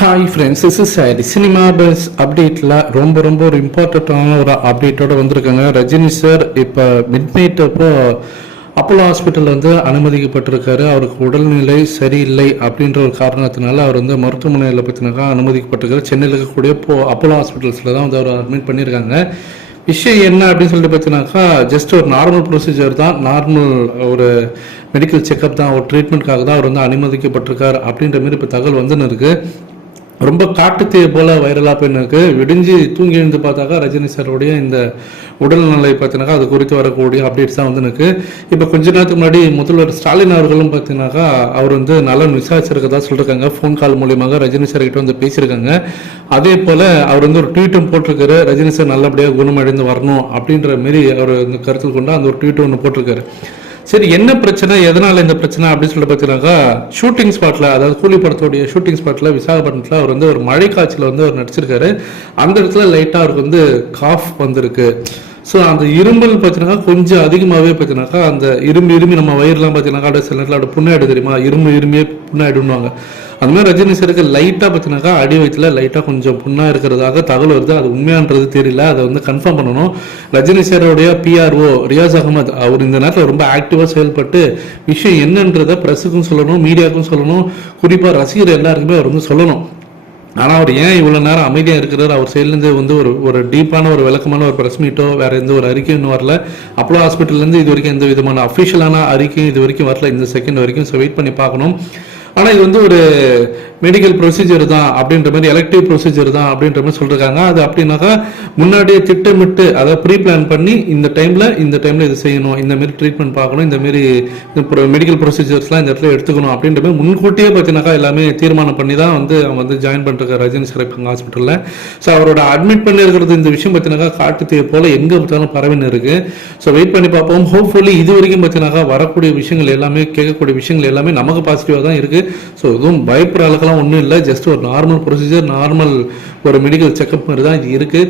Hi friends is is sorry cinema buzz அப்டேட்டில் ரொம்ப ரொம்ப ஒரு இம்பார்ட்டண்ட்டான ஒரு அப்டேட்டோட வந்திருக்காங்க. ரஜினி சார் இப்போ மிட் நைட் அப்போ அப்போலோ ஹாஸ்பிட்டல் வந்து அனுமதிக்கப்பட்டிருக்காரு. அவருக்கு உடல்நிலை சரியில்லை அப்படின்ற ஒரு காரணத்தினால அவர் வந்து மருத்துவமனையில் பற்றினாக்கா அனுமதிக்கப்பட்டிருக்காரு. சென்னையில் இருக்கக்கூடிய போ அப்போலோ ஹாஸ்பிட்டல்ஸில் தான் வந்து அவர் அட்மிட் பண்ணியிருக்காங்க. விஷயம் என்ன அப்படின்னு சொல்லிட்டு பார்த்தீங்கன்னாக்கா ஜஸ்ட் ஒரு நார்மல் ப்ரொசீஜர் தான். நார்மல் ஒரு மெடிக்கல் செக்கப் தான். ஒரு ட்ரீட்மெண்ட்காக தான் அவர் வந்து அனுமதிக்கப்பட்டிருக்கார் அப்படின்ற மாதிரி இப்போ தகவல் வந்துன்னு இருக்குது ரொம்ப காட்டுத்தீய போல வைரலாக போயிருக்கு விடிஞ்சு தூங்கி எழுந்து பார்த்தாக்கா ரஜினி சாருடைய இந்த உடல்நிலை பார்த்தினாக்கா அது குறித்து வரக்கூடிய அப்டேட்ஸ் தான் வந்து எனக்கு இப்போ கொஞ்ச நேரத்துக்கு முன்னாடி முதல்வர் ஸ்டாலின் அவர்களும் பார்த்தீங்கன்னாக்கா அவர் வந்து நலன் விசாரிச்சிருக்கதா சொல்லியிருக்காங்க ஃபோன் கால் மூலியமாக ரஜினி சார் கிட்ட வந்து பேசியிருக்காங்க. அதே போல் அவர் வந்து ஒரு ட்வீட்டும் போட்டிருக்காரு. ரஜினி சார் நல்லபடியாக குணமடைந்து வரணும் அப்படின்ற மாரி அவர் வந்து கருத்தில் கொண்டு அந்த ஒரு ட்வீட் ஒன்று போட்டிருக்காரு. சரி என்ன பிரச்சனை எதனால இந்த பிரச்சனை அப்படின்னு சொல்லிட்டு பார்த்தீங்கன்னாக்கா ஷூட்டிங் ஸ்பாட்ல அதாவது கூலி படத்தோடைய ஷூட்டிங் ஸ்பாட்ல விசாகப்பட்டினத்தில் அவர் வந்து ஒரு மழை காய்ச்சல் வந்து அவர் நடிச்சிருக்காரு. அந்த இடத்துல லைட்டாக அவருக்கு வந்து காஃப் வந்திருக்கு. ஸோ அந்த இரும்பல் பார்த்தீங்கன்னாக்கா கொஞ்சம் அதிகமாகவே பார்த்தீங்கன்னாக்கா அந்த இரும்பு இரும்பி நம்ம வயிறுலாம் பார்த்தீங்கன்னாக்கா அப்படியே சில நேரத்தில் அப்படியே புண்ணாயிடு தெரியுமா? இரும்பு இரும்பியே புண்ணாயிடுன்னுவாங்க அது மாதிரி ரஜினி சாருக்கு லைட்டாக பார்த்தீங்கன்னாக்கா அடி வயிற்றுல லைட்டாக கொஞ்சம் புண்ணாக இருக்கிறதாக தகவல் வருது. அது உண்மையான்றது தெரியல. அதை வந்து கன்ஃபார்ம் பண்ணணும். ரஜினி சாரோடைய பிஆர்ஓ ரியாஸ் அகமது அவர் இந்த நேரத்தில் ரொம்ப ஆக்டிவாக செயல்பட்டு விஷயம் என்னன்றதை ப்ரெஸ்ஸுக்கும் சொல்லணும் மீடியாவுக்கும் சொல்லணும். குறிப்பாக ரசிகர் எல்லாருக்குமே அவர் வந்து சொல்லணும். ஆனால் அவர் ஏன் இவ்வளோ நேரம் அமைதியாக இருக்கிறார்? அவர் சைட்லேருந்து வந்து ஒரு ஒரு டீப்பான ஒரு விளக்கமான ஒரு ப்ரெஸ் மீட்டோ வேறு எந்த ஒரு அறிக்கையும் இன்னும் வரல. அப்போலோ ஹாஸ்பிட்டல்லேருந்து இது வரைக்கும் எந்த விதமான அஃபிஷியலான அறிக்கையும் இது வரைக்கும் வரல. இந்த செகண்ட் வரைக்கும். ஸோ வெயிட் பண்ணி பார்க்கணும். ஆனால் இது வந்து ஒரு மெடிக்கல் ப்ரொசீஜர் தான் அப்படின்ற மாதிரி எலக்டிவ் ப்ரொசீஜர் தான் அப்படின்ற மாதிரி சொல்லிருக்காங்க அது அப்படின்னாக்கா முன்னாடியே திட்டமிட்டு அதை ப்ரீ பிளான் பண்ணி இந்த டைமில் இந்த டைமில் இது செய்யணும் இந்த மாதிரி ட்ரீட்மெண்ட் பார்க்கணும் இந்த மாதிரி மெடிக்கல் ப்ரொசீஜர்ஸ்லாம் இந்த இடத்துல எடுத்துக்கணும் அப்படின்ற மாதிரி முன்கூட்டியே பார்த்தீங்கன்னாக்கா எல்லாமே தீர்மானம் பண்ணி தான் வந்து அவங்க வந்து ஜாயின் பண்ணிருக்காரு ரஜினி சிறப்பு ஹாஸ்பிட்டலில் ஸோ அவரோட அட்மிட் பண்ணியிருக்கிறது இந்த விஷயம் பார்த்தீங்கன்னாக்கா காட்டுத்தீ போல் எங்கே பார்த்தாலும் பரவின்னு இருக்குது ஸோ வெயிட் பண்ணி பார்ப்போம். ஹோப்ஃபுல்லி இது வரைக்கும் பார்த்தீங்கன்னாக்கா வரக்கூடிய விஷயங்கள் எல்லாமே கேட்கக்கூடிய விஷயங்கள் எல்லாமே நமக்கு பாசிட்டிவாக தான் இருக்கு ஸோ எதுவும் பயப்படுற அளவுக்குலாம் ஒன்றும் இல்லை. ஜஸ்ட் ஒரு நார்மல் ப்ரொசீஜர் நார்மல் ஒரு மெடிக்கல் செக்அப் மாதிரி தான் இது இருக்கு.